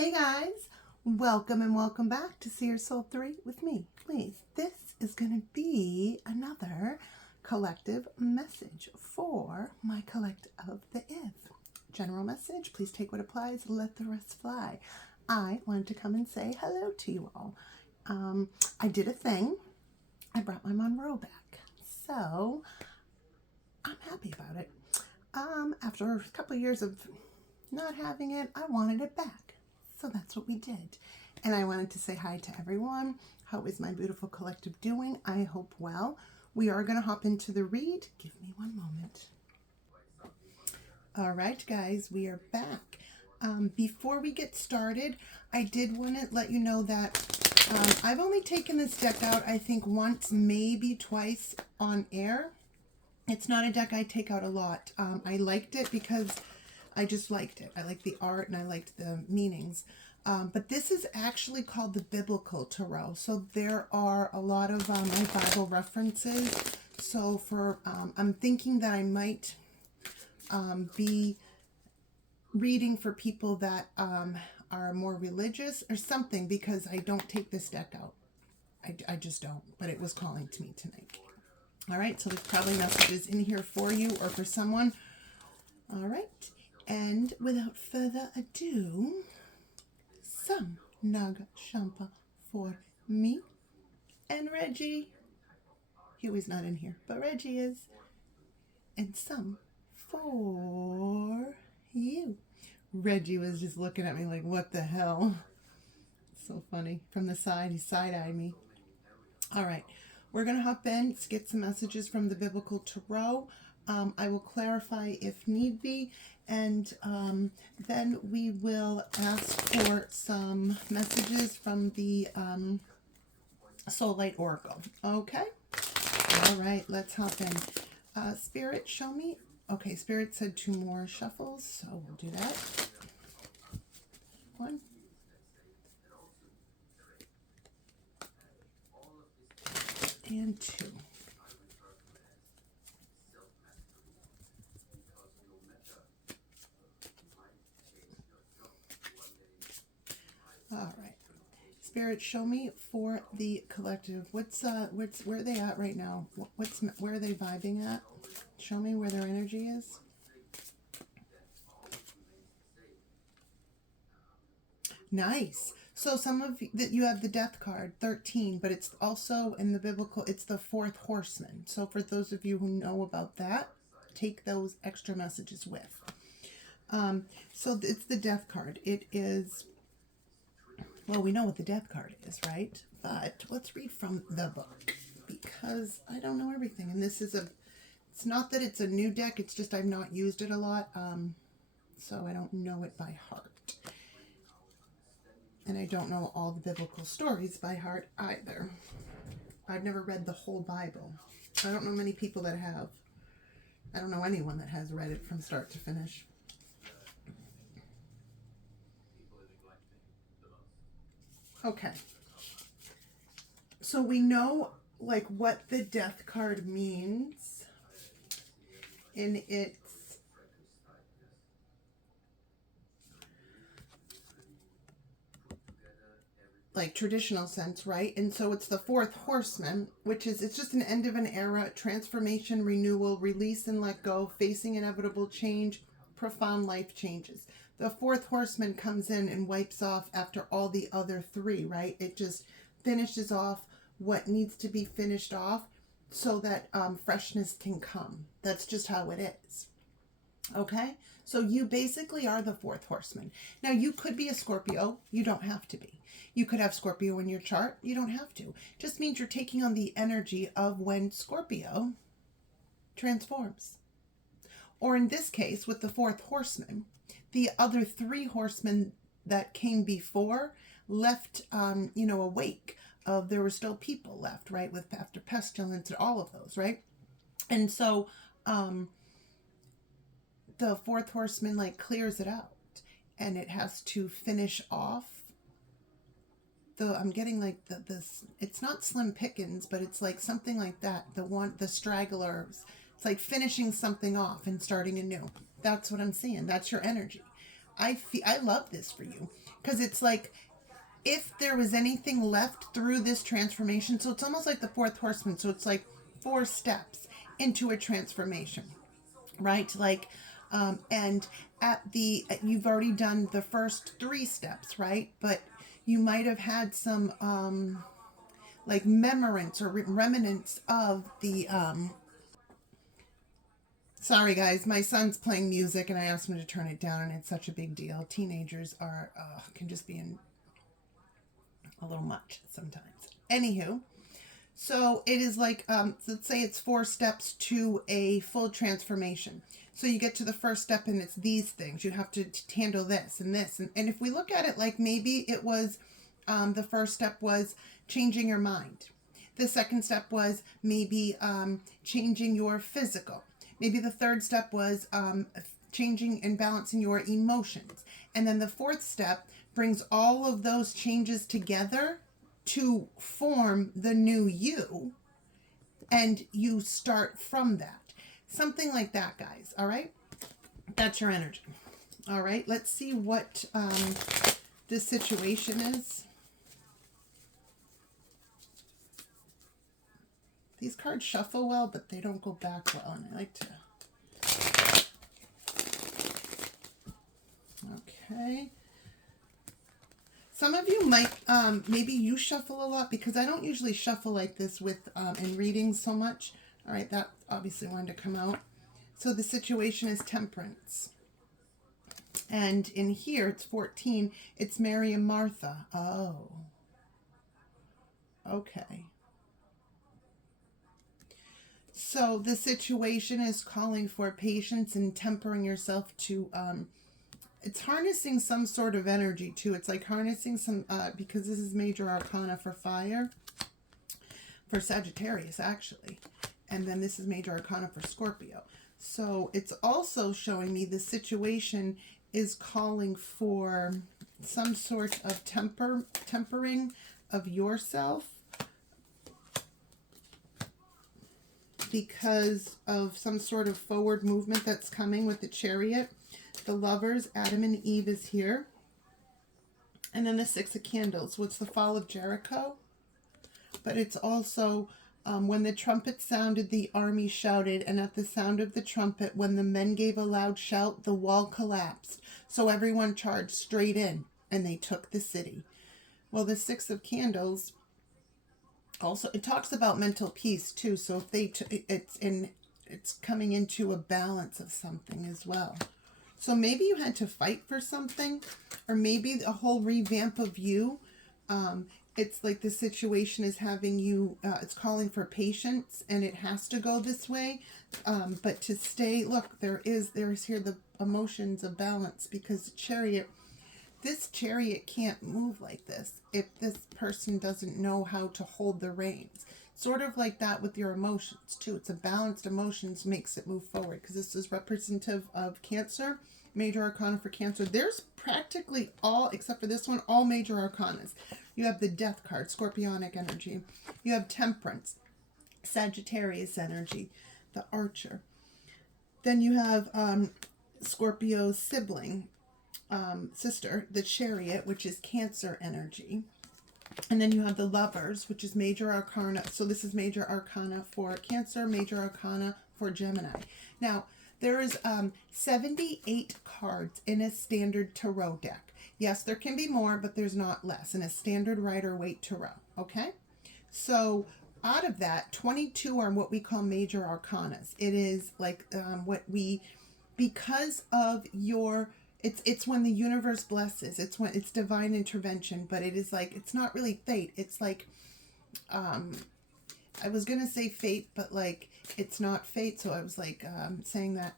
Hey guys, welcome and welcome back to Seer Soul 3 with me, Please. This is going to be another collective message for my collective of the If. General message, please take what applies, let the rest fly. I wanted to come and say hello to you all. I did a thing. I brought my Monroe back. So, I'm happy about it. After a couple of years of not having it, I wanted it back. So that's what we did. And I wanted to say hi to everyone. How is my beautiful collective doing? I hope well. We are going to hop into the read. Give me one moment. All right, guys, we are back. Before we get started, I did want to let you know that I've only taken this deck out, I think, once, maybe twice on air. It's not a deck I take out a lot. I liked it because I just liked it. I liked the art and I liked the meanings. But this is actually called the Biblical Tarot. So there are a lot of my Bible references. So for I'm thinking that I might be reading for people that are more religious or something, because I don't take this deck out. I just don't. But it was calling to me tonight. All right, so there's probably messages in here for you or for someone. All right, and without further ado, some Nag Shampa for me and Reggie. Huey's not in here, but Reggie is. And some for you. Reggie was just looking at me like, what the hell? So funny. From the side, he side-eyed me. All right. We're going to hop in, get some messages from the Biblical Tarot. I will clarify if need be, and then we will ask for some messages from the Soul Light Oracle. Okay? All right, let's hop in. Spirit, show me. Okay, Spirit said 2 more shuffles, so we'll do that. 1. And 2. All right. Spirit, show me for the collective. Where are they at right now? Where are they vibing at? Show me where their energy is. Nice. So some of you have the Death card, 13, but it's also in the Biblical, it's the 4th horseman. So for those of you who know about that, take those extra messages with. So it's the Death card. It is, well, we know what the Death card is, right? But let's read from the book, because I don't know everything. And this is it's not that it's a new deck, it's just I've not used it a lot, so I don't know it by heart. And I don't know all the biblical stories by heart either. I've never read the whole Bible. I don't know many people that have. I don't know anyone that has read it from start to finish. Okay. So we know like what the Death card means in its like traditional sense, right? And so it's the 4th horseman, which is, it's just an end of an era, transformation, renewal, release and let go, facing inevitable change, profound life changes. The 4th horseman comes in and wipes off after all the other 3, right? It just finishes off what needs to be finished off so that freshness can come. That's just how it is. Okay? So you basically are the 4th horseman. Now, you could be a Scorpio. You don't have to be. You could have Scorpio in your chart. You don't have to. Just means you're taking on the energy of when Scorpio transforms. Or in this case, with the 4th horseman, the other 3 horsemen that came before left, a wake of, there were still people left, right? With after pestilence and all of those, right? And so, the 4th horseman like clears it out, and it has to finish off I'm getting like this, it's not Slim Pickens, but it's like something like that, the stragglers. It's like finishing something off and starting anew. That's what I'm seeing. That's your energy. I love this for you, because it's like, if there was anything left through this transformation, so it's almost like the fourth horseman. So it's like 4 steps into a transformation, right? Like, and you've already done the first 3 steps, right? But you might have had some, like memorance or remnants of the, sorry guys, my son's playing music and I asked him to turn it down, and it's such a big deal. Teenagers are, can just be in a little much sometimes. Anywho, so it is like, let's say it's 4 steps to a full transformation. So you get to the first step and it's these things. You have to handle this and this. And if we look at it like maybe it was, the first step was changing your mind. The second step was maybe changing your physical. Maybe the third step was changing and balancing your emotions. And then the fourth step brings all of those changes together to form the new you, and you start from that. Something like that, guys. All right? That's your energy. All right? Let's see what this situation is. These cards shuffle well, but they don't go back well, and I like to... Okay. Some of you might, maybe you shuffle a lot, because I don't usually shuffle like this with in readings so much. All right, that obviously wanted to come out. So the situation is Temperance. And in here, it's 14. It's Mary and Martha. Oh. Okay. So the situation is calling for patience and tempering yourself to... it's harnessing some sort of energy too. It's like harnessing some, because this is major arcana for fire, for Sagittarius actually. And then this is major arcana for Scorpio. So it's also showing me the situation is calling for some sort of tempering of yourself, because of some sort of forward movement that's coming with the Chariot. The Lovers, Adam and Eve is here. And then the 6 of Candles. What's the fall of Jericho? But it's also, when the trumpet sounded, the army shouted. And at the sound of the trumpet, when the men gave a loud shout, the wall collapsed. So everyone charged straight in, and they took the city. Well, the 6 of Candles, also, it talks about mental peace too. So if they, it's coming into a balance of something as well. So maybe you had to fight for something, or maybe a whole revamp of you. It's like the situation is having you, it's calling for patience, and it has to go this way. But to stay, look, there's here the emotions of balance, because the Chariot, this Chariot can't move like this if this person doesn't know how to hold the reins. Sort of like that with your emotions too. It's a balanced emotions makes it move forward, because this is representative of Cancer, major arcana for Cancer. There's practically all, except for this one, all major arcanas. You have the Death card, Scorpionic energy. You have Temperance, Sagittarius energy, the Archer. Then you have Scorpio's sibling, sister, the Chariot, which is Cancer energy. And then you have the Lovers, which is major arcana. So this is major arcana for Cancer, major arcana for Gemini. Now, there is 78 cards in a standard tarot deck. Yes, there can be more, but there's not less in a standard Rider-Waite tarot. Okay? So out of that, 22 are what we call major arcanas. It is like what we, because of your... It's when the universe blesses. It's when it's divine intervention, but it is like, it's not really fate. It's like, I was going to say fate, but like, it's not fate. So I was like, saying that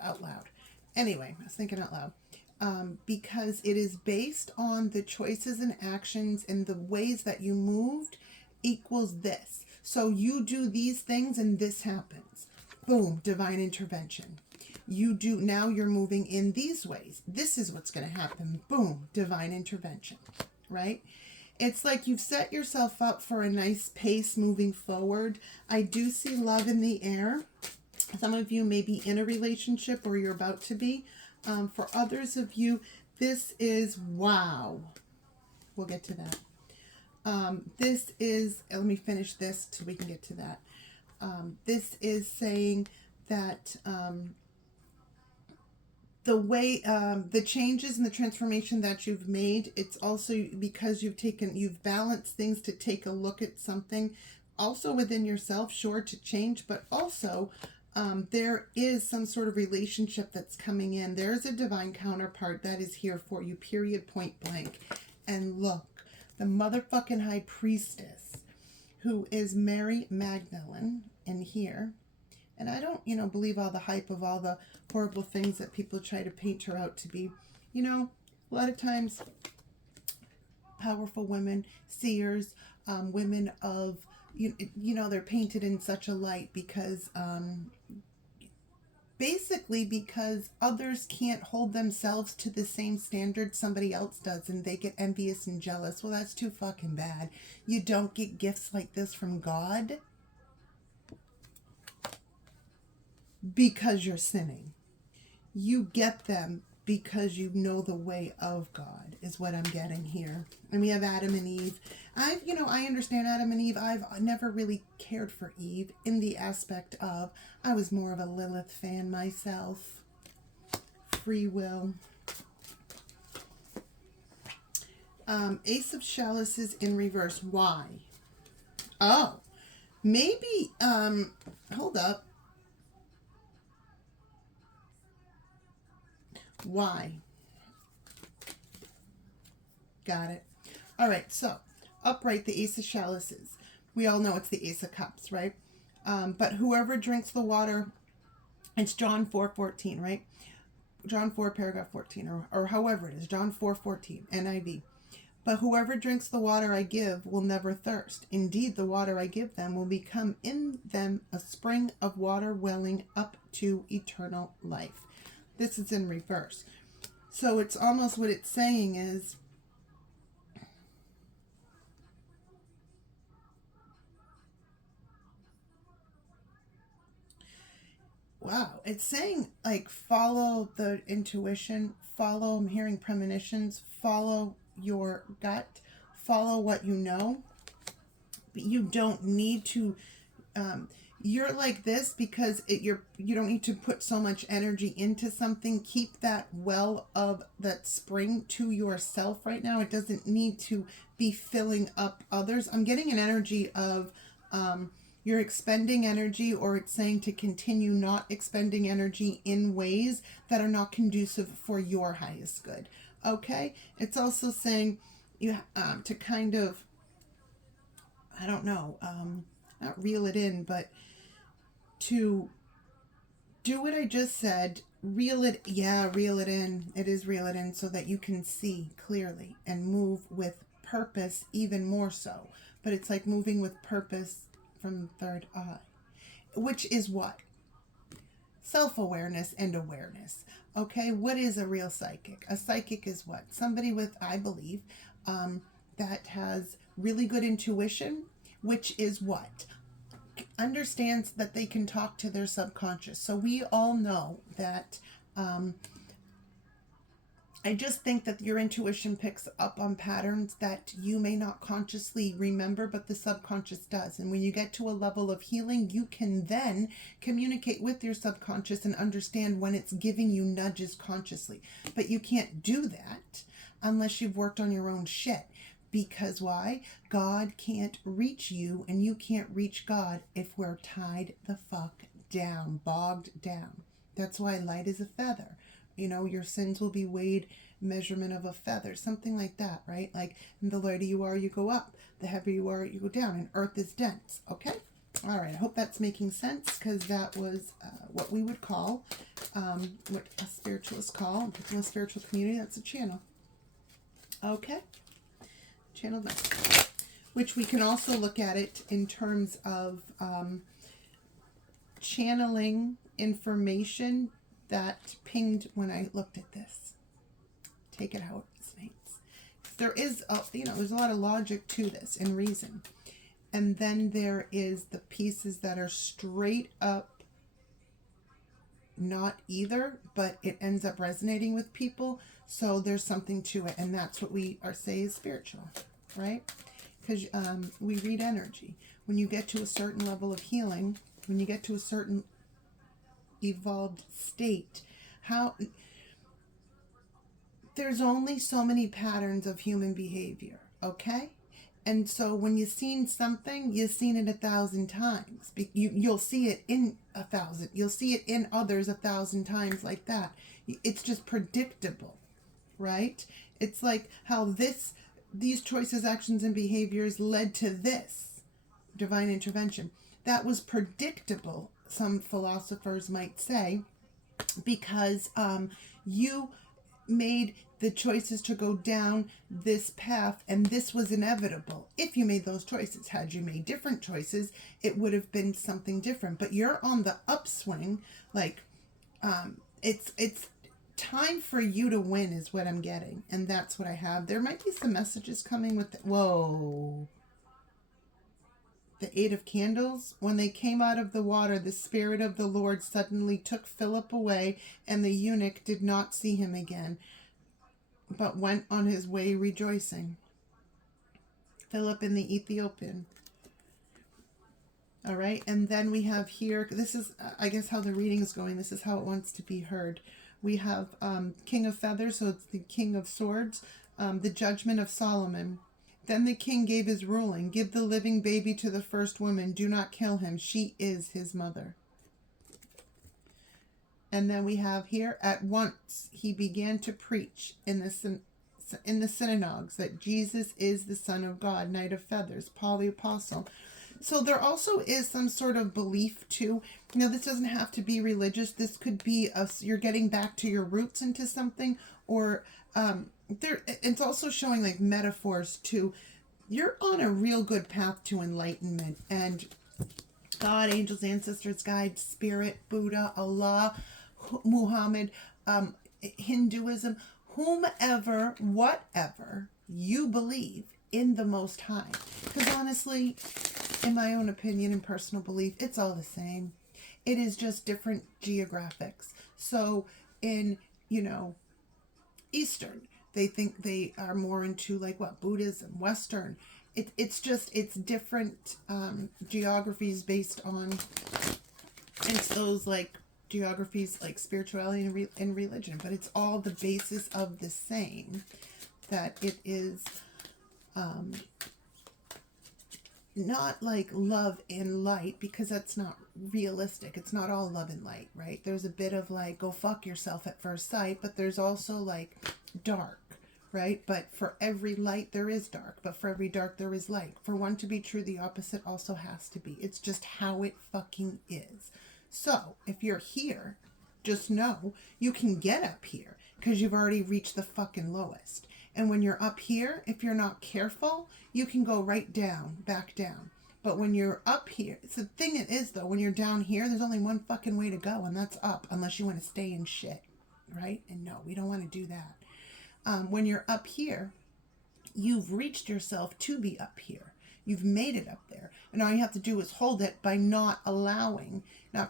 out loud. Anyway, I was thinking out loud, because it is based on the choices and actions and the ways that you moved equals this. So you do these things and this happens. Boom, divine intervention. You do, now you're moving in these ways. This is what's going to happen. Boom, divine intervention, right? It's like you've set yourself up for a nice pace moving forward. I do see love in the air. Some of you may be in a relationship or you're about to be. For others of you, this is wow. We'll get to that. This is, let me finish this so we can get to that. This is saying that the way, the changes and the transformation that you've made, it's also because you've balanced things to take a look at something also within yourself, sure, to change, but also there is some sort of relationship that's coming in. There's a divine counterpart that is here for you, period, point blank. And look, the motherfucking high priestess, who is Mary Magdalene in here. And I don't, believe all the hype of all the horrible things that people try to paint her out to be. A lot of times, powerful women, seers, women of, they're painted in such a light because, basically because others can't hold themselves to the same standard somebody else does, and they get envious and jealous. Well, that's too fucking bad. You don't get gifts like this from God because you're sinning. You get them because you know the way of God, is what I'm getting here. And we have Adam and Eve. I understand Adam and Eve. I've never really cared for Eve in the aspect of, I was more of a Lilith fan myself. Free will. Ace of Chalices in reverse. Why? Oh, maybe, hold up. Why? Got it. All right, so upright, the Ace of Chalices. We all know it's the Ace of Cups, right? But whoever drinks the water, it's John 4:14, right? John 4, paragraph 14, or however it is, John 4:14, NIV. But whoever drinks the water I give will never thirst. Indeed, the water I give them will become in them a spring of water welling up to eternal life. This is in reverse. So it's almost what it's saying is, wow, it's saying like follow the intuition, follow, I'm hearing premonitions, follow your gut, follow what you know. But you don't need to, you're like this because you don't need to put so much energy into something. Keep that well of that spring to yourself right now. It doesn't need to be filling up others. I'm getting an energy of you're expending energy, or it's saying to continue not expending energy in ways that are not conducive for your highest good. Okay? It's also saying you to kind of, I don't know, not reel it in, but to do what I just said, reel it in. It is reel it in so that you can see clearly and move with purpose even more so. But it's like moving with purpose from the third eye, which is what? Self-awareness and awareness. Okay, what is a real psychic? A psychic is what? Somebody with, I believe, that has really good intuition, which is what? Understands that they can talk to their subconscious. So we all know that I just think that your intuition picks up on patterns that you may not consciously remember, but the subconscious does. And when you get to a level of healing, you can then communicate with your subconscious and understand when it's giving you nudges consciously. But you can't do that unless you've worked on your own shit. Because why? God can't reach you and you can't reach God if we're tied the fuck down, bogged down. That's why light is a feather. Your sins will be weighed measurement of a feather, something like that, right? Like the lighter you are, you go up. The heavier you are, you go down. And earth is dense, okay? All right, I hope that's making sense, because that was what we would call, what a spiritualist call, in a spiritual community, that's a channel. Okay? Channel message. Which we can also look at it in terms of channeling information that pinged when I looked at this. Take it how it needs. There is, there's a lot of logic to this and reason. And then there is the pieces that are straight up not either, but it ends up resonating with people. So there's something to it. And that's what we are saying is spiritual, right? Because we read energy. When you get to a certain level of healing, when you get to a certain evolved state, there's only so many patterns of human behavior, okay? And so when you've seen something, you've seen it 1,000 times. You'll see it in 1,000. You'll see it in others 1,000 times like that. It's just predictable, right? It's like how these choices, actions, and behaviors led to this divine intervention. That was predictable, some philosophers might say, because you made the choices to go down this path, and this was inevitable. If you made those choices, had you made different choices, it would have been something different. But you're on the upswing, like it's time for you to win is what I'm getting, and that's what I have. There might be some messages coming with whoa. The Eight of Candles. When they came out of the water, the Spirit of the Lord suddenly took Philip away, and the eunuch did not see him again, but went on his way rejoicing. Philip and the Ethiopian. All right, and then we have here, this is, I guess, how the reading is going. This is how it wants to be heard. We have King of Feathers, so it's the King of Swords, the judgment of Solomon. Then the king gave his ruling, give the living baby to the first woman, do not kill him, she is his mother. And then we have here, at once he began to preach in the synagogues that Jesus is the Son of God, Knight of Feathers, Paul the Apostle. So there also is some sort of belief too. Now, this doesn't have to be religious. This could be you're getting back to your roots into something, or it's also showing like metaphors too. You're on a real good path to enlightenment, and God, angels, ancestors, guides, spirit, Buddha, Allah, Muhammad, Hinduism, whomever, whatever you believe in the Most High. Because honestly, in my own opinion and personal belief, it's all the same. It is just different geographics. So in, Eastern, they think they are more into Buddhism, Western. It's different geographies based on, it's those geographies like spirituality and religion, but it's all the basis of the same, that it is not like love and light, because that's not realistic. It's not all love and light, right? There's a bit of go fuck yourself at first sight, but there's also dark, right? But for every light there is dark, but for every dark there is light. For one to be true, the opposite also has to be. It's just how it fucking is. So if you're here, just know you can get up here because you've already reached the fucking lowest. And when you're up here, if you're not careful, you can go right down, back down. But when you're up here, it's the thing it is though, when you're down here, there's only one fucking way to go, and that's up, unless you want to stay in shit, right? And no, we don't want to do that. When you're up here, you've reached yourself to be up here. You've made it up there. And all you have to do is hold it by not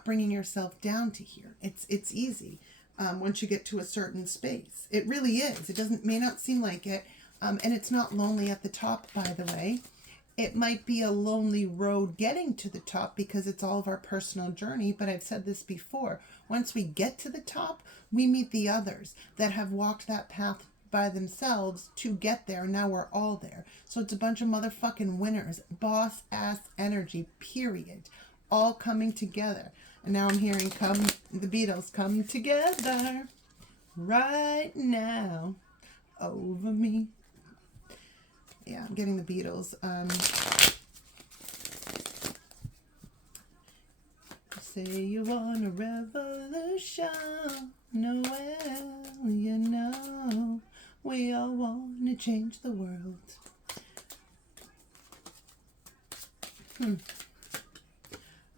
bringing yourself down to here. It's easy. Once you get to a certain space. It really is. It may not seem like it. And it's not lonely at the top, by the way. It might be a lonely road getting to the top because it's all of our personal journey. But I've said this before. Once we get to the top, we meet the others that have walked that path by themselves to get there. Now we're all there. So it's a bunch of motherfucking winners. Boss ass energy, period. All coming together. And now I'm hearing the Beatles, come together right now over me. Yeah, I'm getting the Beatles. Say you want a revolution. Noel, we all want to change the world.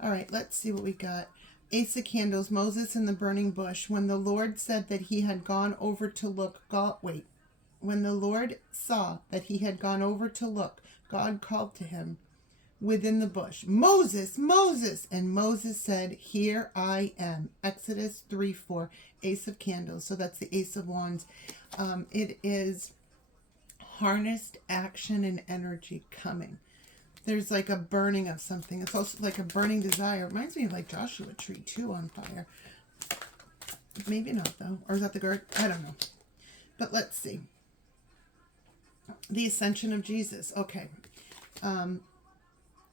All right, let's see what we got. Ace of Candles, Moses in the burning bush. When the Lord said that he had gone over to look, When the Lord saw that he had gone over to look, God called to him, within the bush. Moses, Moses. And Moses said, here I am. Exodus 3:4. Ace of candles. So that's the Ace of wands. It is harnessed action and energy coming. There's like a burning of something. It's also like a burning desire. It reminds me of like Joshua tree too on fire. Maybe not though. Or is that the guard? I don't know. But let's see. The ascension of Jesus. Okay.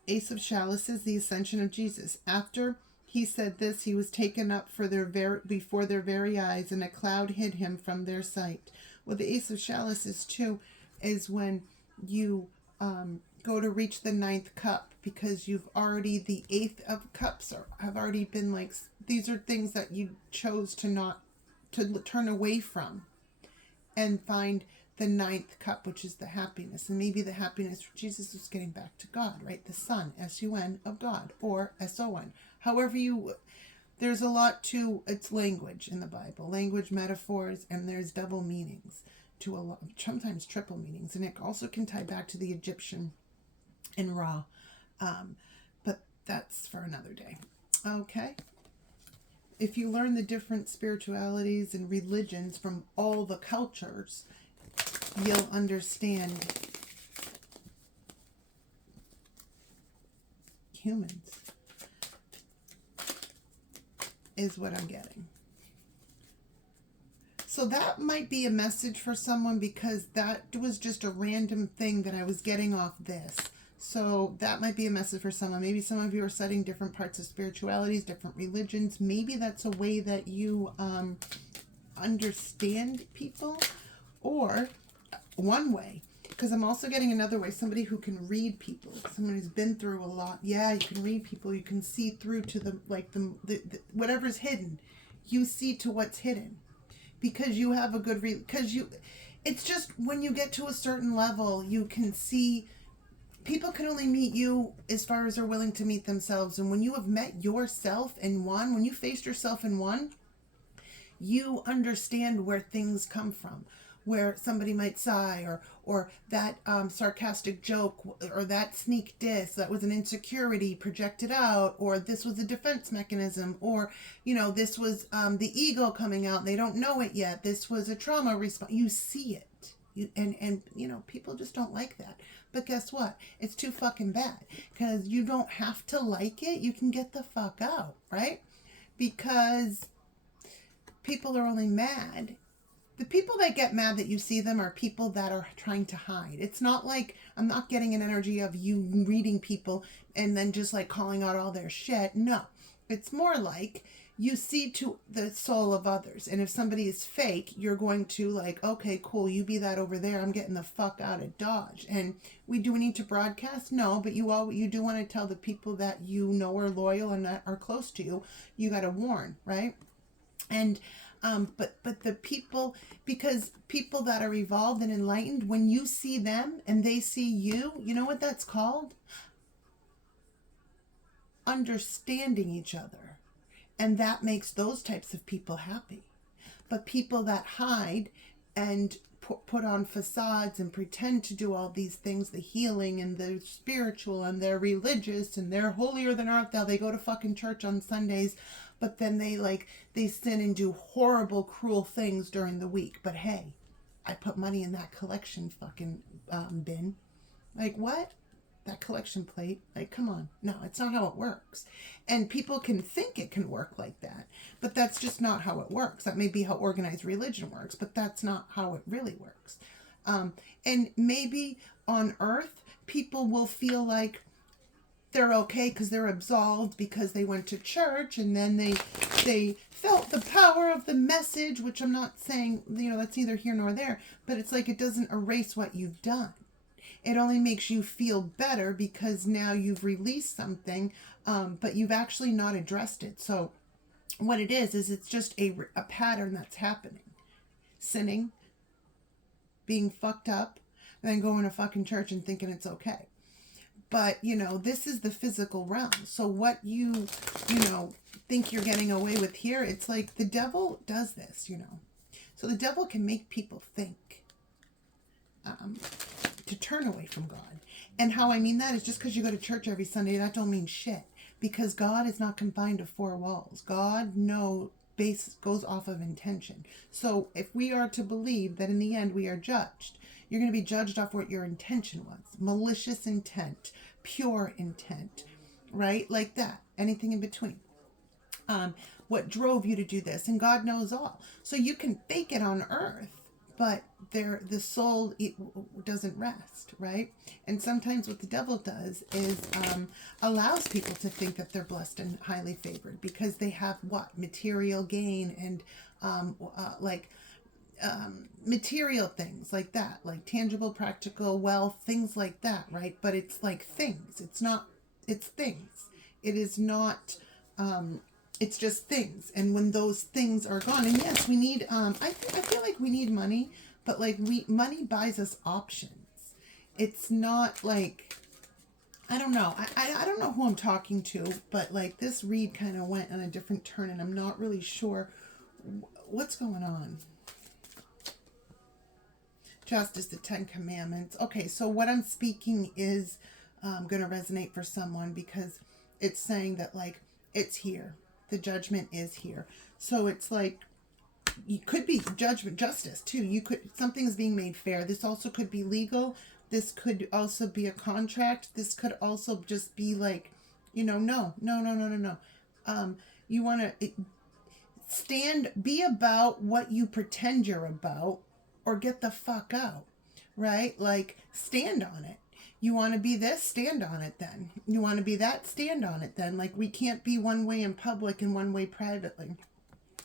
Ace of chalices, the ascension of Jesus. After he said this, he was taken up before their very eyes, and a cloud hid him from their sight. Well, the Ace of chalices too is when you go to reach the 9th cup, because you've already, the 8th of cups have already been like, these are things that you chose to turn away from and find the 9th cup, which is the happiness. And maybe the happiness for Jesus was getting back to God, right? The Son, S-U-N, of God, or S-O-N. However there's a lot to, it's language in the Bible, language, metaphors, and there's double meanings to a lot, sometimes triple meanings. And it also can tie back to the Egyptian and Ra. But that's for another day. Okay. If you learn the different spiritualities and religions from all the cultures, you'll understand humans is what I'm getting. So that might be a message for someone, because that was just a random thing that I was getting off this. So that might be a message for someone. Maybe some of you are studying different parts of spiritualities, different religions. Maybe that's a way that you understand people, or one way, because I'm also getting another way, somebody who can read people, someone who's been through a lot. Yeah, you can read people, you can see through to the whatever's hidden, you see to what's hidden, because you have a good it's just when you get to a certain level, you can see people can only meet you as far as they're willing to meet themselves. And when you have met yourself in one, when you faced yourself in one, you understand where things come from, where somebody might sigh, or that sarcastic joke, or that sneak diss, that was an insecurity projected out, or this was a defense mechanism, or, this was the ego coming out. They don't know it yet. This was a trauma response. You see it. And people just don't like that. But guess what? It's too fucking bad, because you don't have to like it. You can get the fuck out, right? Because people are only mad. The people that get mad that you see them are people that are trying to hide. It's not like, I'm not getting an energy of you reading people and then just like calling out all their shit. No, it's more like you see to the soul of others. And if somebody is fake, you're going to like, okay, cool, you be that over there. I'm getting the fuck out of Dodge. And we need to broadcast? No, but you do want to tell the people that you know are loyal and that are close to you. You got to warn, right? And but the people, because people that are evolved and enlightened, when you see them and they see you, you know what that's called? Understanding each other. And that makes those types of people happy. But people that hide and put on facades and pretend to do all these things, the healing and the spiritual and they're religious and they're holier than thou. They go to fucking church on Sundays, but then they sin and do horrible, cruel things during the week. But hey, I put money in that collection fucking bin. Like, what? That collection plate? Like, come on. No, it's not how it works. And people can think it can work like that, but that's just not how it works. That may be how organized religion works, but that's not how it really works. And maybe on earth, people will feel like they're okay because they're absolved because they went to church and then they felt the power of the message, which I'm not saying, that's neither here nor there, but it's like it doesn't erase what you've done. It only makes you feel better because now you've released something, but you've actually not addressed it. So what it is it's just a pattern that's happening. Sinning, being fucked up, and then going to fucking church and thinking it's okay. But, this is the physical realm. So what you think you're getting away with here, it's like the devil does this, So the devil can make people think. to turn away from God. And how I mean that is just because you go to church every Sunday, that don't mean shit. Because God is not confined to four walls. God goes off of intention. So if we are to believe that in the end we are judged, you're going to be judged off what your intention was. Malicious intent, pure intent, right? Like that. Anything in between. What drove you to do this? And God knows all. So you can fake it on earth, but the soul doesn't rest, right? And sometimes what the devil does is allows people to think that they're blessed and highly favored because they have what? Material gain and material things like that, like tangible, practical wealth, things like that, right? But it's like things. It's things. It is not, it's just things. And when those things are gone, and yes, we need, I feel like we need money, but like money buys us options. It's not like, I don't know. I don't know who I'm talking to, but like this read kind of went on a different turn and I'm not really sure what's going on. Justice, the Ten Commandments. Okay, so what I'm speaking is going to resonate for someone because it's saying that like it's here. The judgment is here. So it's like you could be justice too. Something is being made fair. This also could be legal. This could also be a contract. This could also just be like, no. You want to be about what you pretend you're about, or get the fuck out, right? Like, stand on it. You want to be this? Stand on it then. You want to be that? Stand on it then. Like, we can't be one way in public and one way privately.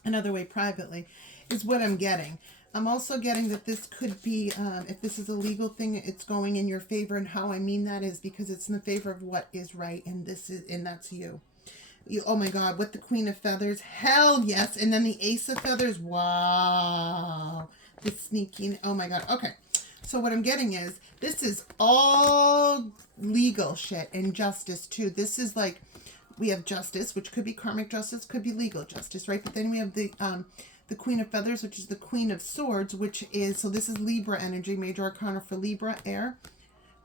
Another way privately is what I'm getting. I'm also getting that this could be, if this is a legal thing, it's going in your favor. And how I mean that is because it's in the favor of what is right. And that's you. Oh my God, with the Queen of Feathers. Hell yes. And then the Ace of Feathers. Wow. The sneaking. Oh my God. Okay. So what I'm getting is this is all legal shit and justice too. This is like, we have justice, which could be karmic justice, could be legal justice, right? But then we have the Queen of Feathers, which is the Queen of Swords, which is, so this is Libra energy, major arcana for Libra, air.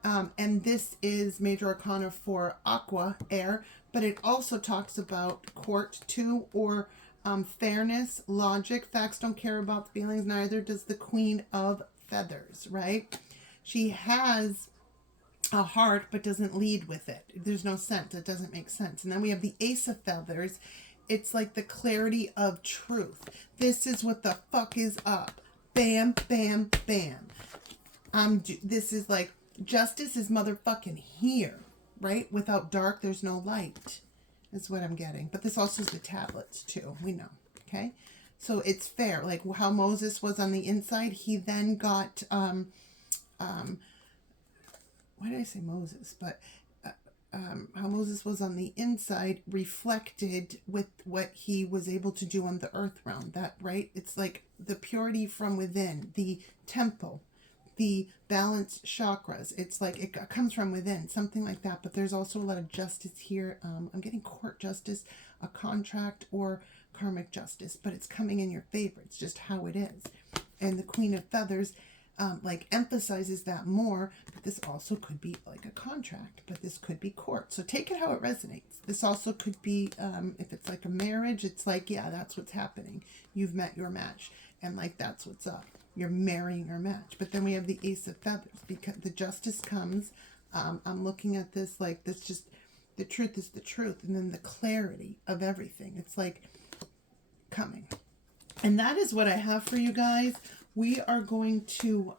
And this is major arcana for Aqua, air. But it also talks about court too, or fairness, logic. Facts don't care about feelings, neither does the Queen of Feathers, right? She has a heart but doesn't lead with it. There's no sense. It doesn't make sense. And then we have the Ace of Feathers. It's like the clarity of truth. This is what the fuck is up. Bam, bam, bam. This is like, justice is motherfucking here, right? Without dark, there's no light, is what I'm getting. But this also is the tablets too. We know, okay? So it's fair. Like how Moses was on the inside, he then got, why did I say Moses? But how Moses was on the inside reflected with what he was able to do on the earth realm. That, right? It's like the purity from within, the temple, the balanced chakras. It's like it comes from within, something like that. But there's also a lot of justice here. I'm getting court justice, a contract, or karmic justice, but it's coming in your favor. It's just how it is. And the Queen of Feathers like emphasizes that more, but this also could be like a contract, but this could be court. So take it how it resonates. This also could be, if it's like a marriage, it's like, yeah, that's what's happening. You've met your match, and like that's what's up. You're marrying your match. But then we have the Ace of Feathers, because the justice comes. I'm looking at this like this, just the truth is the truth, and then the clarity of everything. It's like coming. And that is what I have for you guys. We are going to,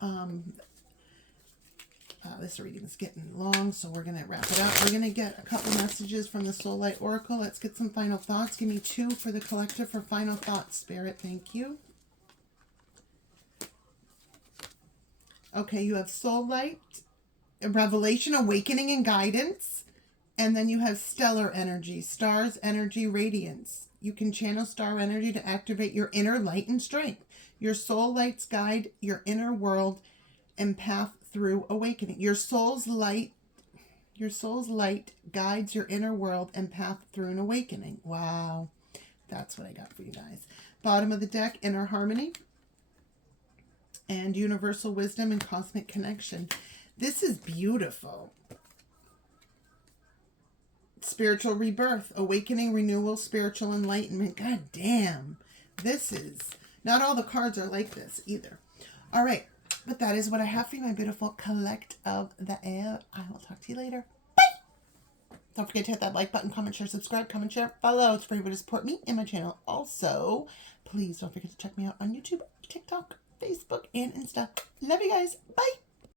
this reading is getting long, so we're going to wrap it up. We're going to get a couple messages from the Soul Light Oracle. Let's get some final thoughts. Give me 2 for the collective for final thoughts, Spirit. Thank you. Okay, you have Soul Light, Revelation, Awakening, and Guidance. And then you have Stellar Energy, Stars, Energy, Radiance. You can channel star energy to activate your inner light and strength. Your soul lights guide your inner world and path through awakening. Your soul's light guides your inner world and path through an awakening. Wow. That's what I got for you guys. Bottom of the deck, Inner Harmony and Universal Wisdom and Cosmic Connection. This is beautiful. Spiritual rebirth, awakening, renewal, spiritual enlightenment. God damn. This is, not all the cards are like this either. All right. But that is what I have for you, my beautiful collect of the air. I will talk to you later. Bye. Don't forget to hit that like button, comment, share, subscribe, comment, share, follow. It's a free way to support me and my channel. Also, please don't forget to check me out on YouTube, TikTok, Facebook, and Insta. Love you guys. Bye.